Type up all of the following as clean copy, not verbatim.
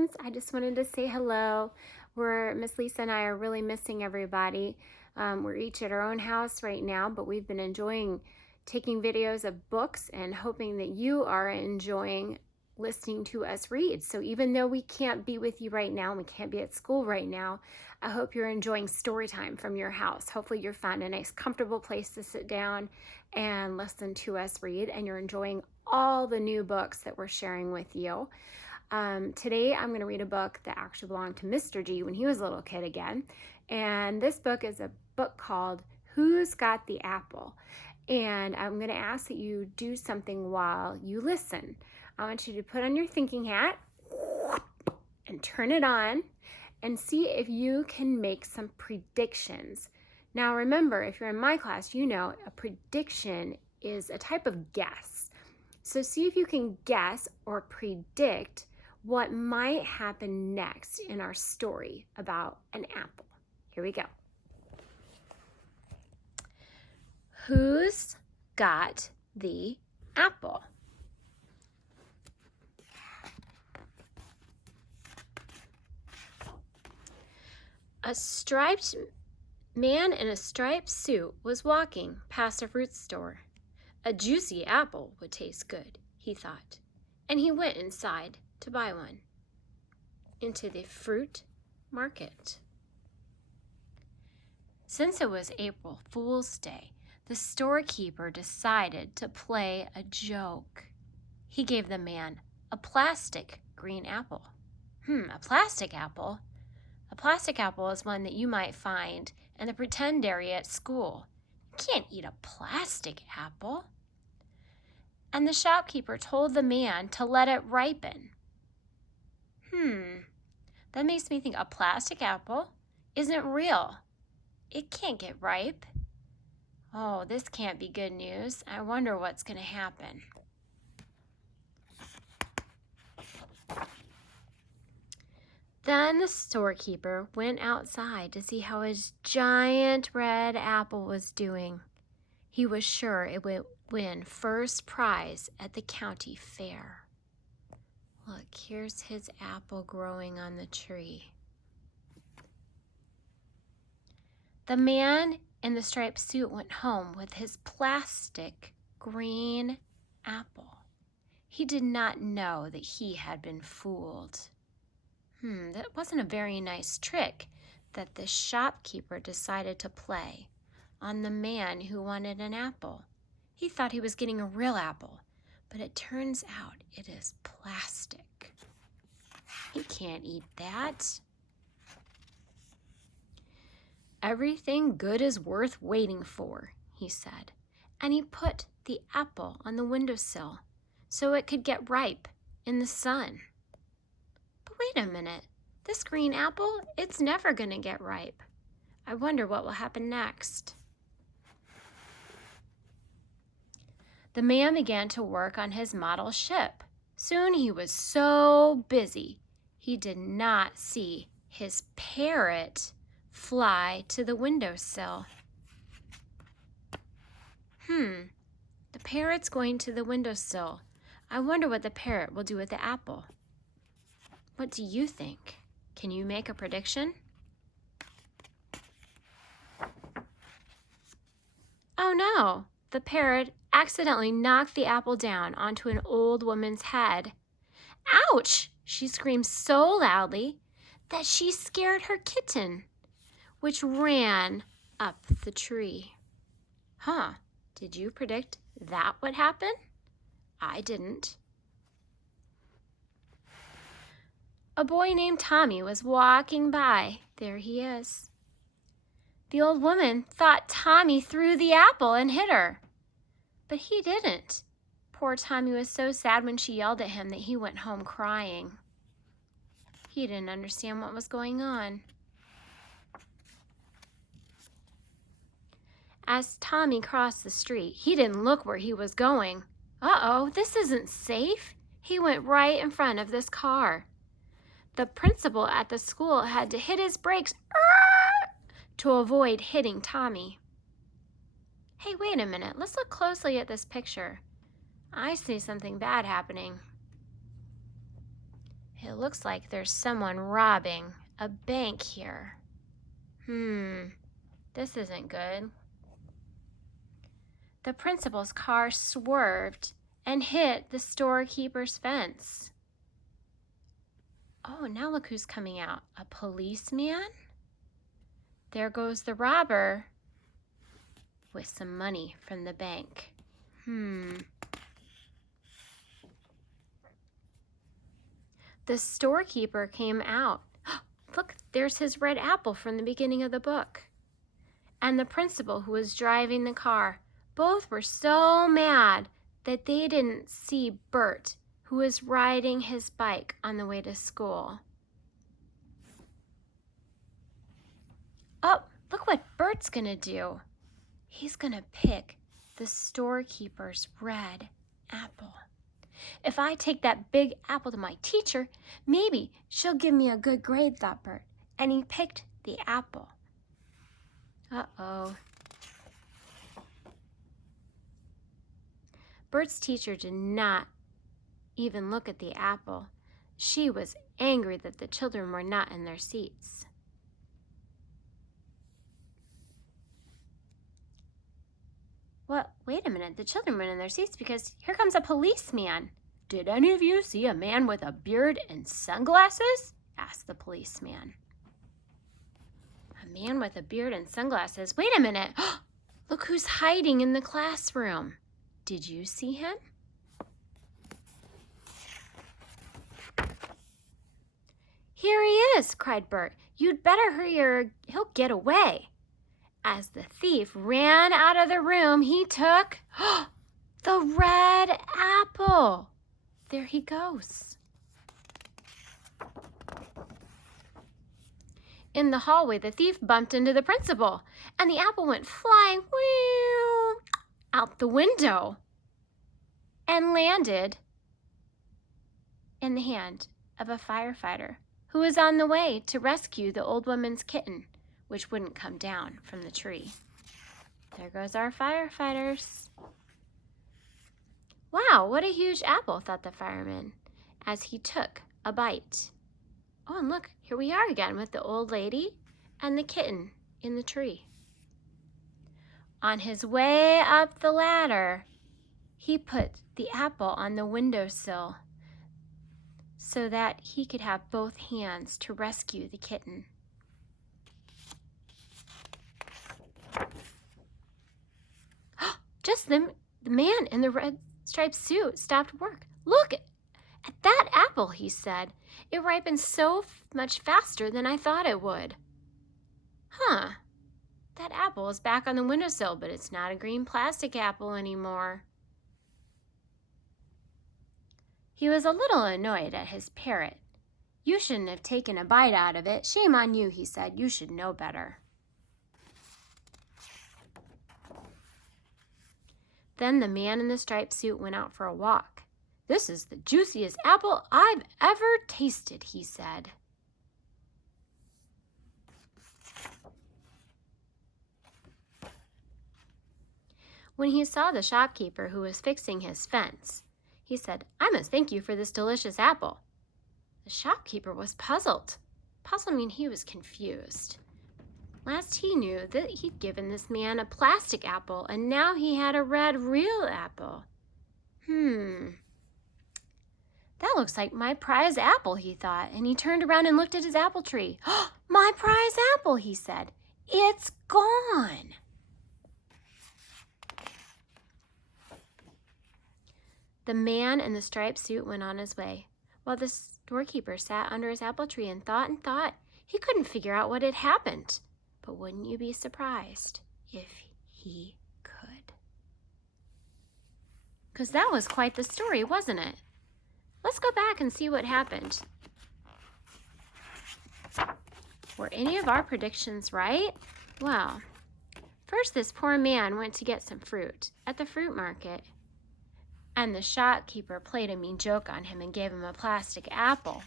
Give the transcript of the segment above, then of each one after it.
friends. I just wanted to say hello. Miss Lisa and I are really missing everybody. We're each at our own house right now, but we've been enjoying taking videos of books and hoping that you are enjoying listening to us read. So even though we can't be with you right now, and we can't be at school right now, I hope you're enjoying story time from your house. Hopefully you're finding a nice, comfortable place to sit down and listen to us read, and you're enjoying all the new books that we're sharing with you. Today I'm going to read a book that actually belonged to Mr. G when he was a little kid again. And this book is a book called Who's Got the Apple? And I'm going to ask that you do something while you listen. I want you to put on your thinking hat and turn it on and see if you can make some predictions. Now remember, if you're in my class, you know a prediction is a type of guess. So see if you can guess or predict what might happen next in our story about an apple. Here we go. Who's got the apple? A striped man in a striped suit was walking past a fruit store. A juicy apple would taste good, he thought, and he went inside to buy one. Into the fruit market. Since it was April Fool's Day, the storekeeper decided to play a joke. He gave the man a plastic green apple. A plastic apple? A plastic apple is one that you might find in the pretend area at school. You can't eat a plastic apple. And the shopkeeper told the man to let it ripen. That makes me think a plastic apple isn't real. It can't get ripe. Oh, this can't be good news. I wonder what's going to happen. Then the storekeeper went outside to see how his giant red apple was doing. He was sure it would win first prize at the county fair. Look, here's his apple growing on the tree. The man in the striped suit went home with his plastic green apple. He did not know that he had been fooled. That wasn't a very nice trick that the shopkeeper decided to play on the man who wanted an apple. He thought he was getting a real apple, but it turns out it is plastic. He can't eat that. Everything good is worth waiting for, he said, and he put the apple on the windowsill so it could get ripe in the sun. But wait a minute, this green apple, it's never going to get ripe. I wonder what will happen next. The man began to work on his model ship. Soon he was so busy, he did not see his parrot fly to the windowsill. The parrot's going to the windowsill. I wonder what the parrot will do with the apple. What do you think? Can you make a prediction? Oh no, the parrot accidentally knocked the apple down onto an old woman's head. Ouch! She screamed so loudly that she scared her kitten, which ran up the tree. Did you predict that would happen? I didn't. A boy named Tommy was walking by. There he is. The old woman thought Tommy threw the apple and hit her, but he didn't. Poor Tommy was so sad when she yelled at him that he went home crying. He didn't understand what was going on. As Tommy crossed the street, he didn't look where he was going. Uh-oh, this isn't safe. He went right in front of this car. The principal at the school had to hit his brakes to avoid hitting Tommy. Hey, wait a minute. Let's look closely at this picture. I see something bad happening. It looks like there's someone robbing a bank here. This isn't good. The principal's car swerved and hit the storekeeper's fence. Oh, now look who's coming out. A policeman? There goes the robber with some money from the bank. The storekeeper came out. Look, there's his red apple from the beginning of the book. And the principal who was driving the car. Both were so mad that they didn't see Bert, who was riding his bike on the way to school. Oh, look what Bert's gonna do. He's gonna pick the storekeeper's red apple. If I take that big apple to my teacher, maybe she'll give me a good grade, thought Bert. And he picked the apple. Uh-oh. Bert's teacher did not even look at the apple. She was angry that the children were not in their seats. Well, wait a minute. The children were in their seats because here comes a policeman. Did any of you see a man with a beard and sunglasses? Asked the policeman. A man with a beard and sunglasses. Wait a minute. Look who's hiding in the classroom. Did you see him? Here he is, cried Bert. You'd better hurry or he'll get away. As the thief ran out of the room, he took the red apple. There he goes. In the hallway, the thief bumped into the principal, and the apple went flying out the window and landed in the hand of a firefighter who was on the way to rescue the old woman's kitten, which wouldn't come down from the tree. There goes our firefighters. Wow, what a huge apple, thought the fireman as he took a bite. Oh, and look, here we are again with the old lady and the kitten in the tree. On his way up the ladder, he put the apple on the windowsill so that he could have both hands to rescue the kitten. Just the man in the red striped suit stopped work. Look at that apple, he said. It ripened so much faster than I thought it would. That apple is back on the windowsill, but it's not a green plastic apple anymore. He was a little annoyed at his parrot. You shouldn't have taken a bite out of it. Shame on you, he said. You should know better. Then the man in the striped suit went out for a walk. This is the juiciest apple I've ever tasted, he said. When he saw the shopkeeper who was fixing his fence, he said, I must thank you for this delicious apple. The shopkeeper was puzzled. Puzzled means he was confused. Last he knew that he'd given this man a plastic apple, and now he had a red real apple. That looks like my prize apple, he thought, and he turned around and looked at his apple tree. My prize apple, he said. It's gone. The man in the striped suit went on his way, while the storekeeper sat under his apple tree and thought. He couldn't figure out what had happened. But wouldn't you be surprised if he could? Because that was quite the story, wasn't it? Let's go back and see what happened. Were any of our predictions right? Well, first this poor man went to get some fruit at the fruit market. And the shopkeeper played a mean joke on him and gave him a plastic apple.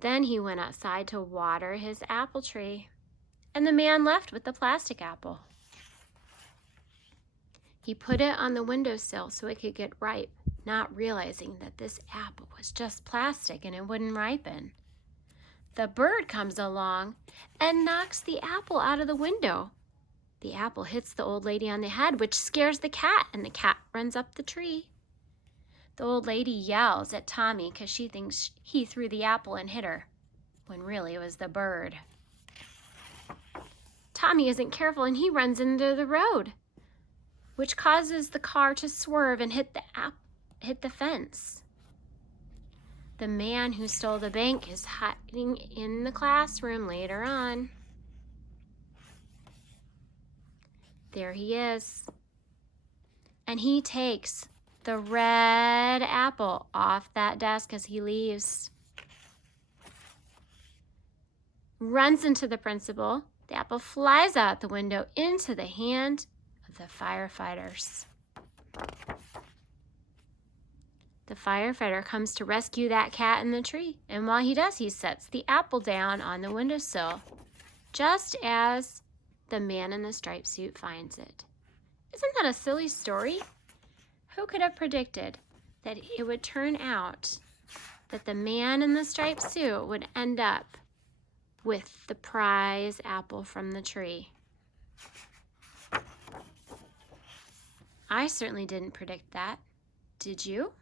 Then he went outside to water his apple tree, and the man left with the plastic apple. He put it on the windowsill so it could get ripe, not realizing that this apple was just plastic and it wouldn't ripen. The bird comes along and knocks the apple out of the window. The apple hits the old lady on the head, which scares the cat, and the cat runs up the tree. The old lady yells at Tommy because she thinks he threw the apple and hit her, when really it was the bird. Tommy isn't careful and he runs into the road, which causes the car to swerve and hit the fence. The man who stole the bank is hiding in the classroom later on. There he is. And he takes the red apple off that desk as he leaves. Runs into the principal. The apple flies out the window into the hand of the firefighters. The firefighter comes to rescue that cat in the tree, and while he does, he sets the apple down on the windowsill, just as the man in the striped suit finds it. Isn't that a silly story? Who could have predicted that it would turn out that the man in the striped suit would end up with the prize apple from the tree? I certainly didn't predict that. Did you?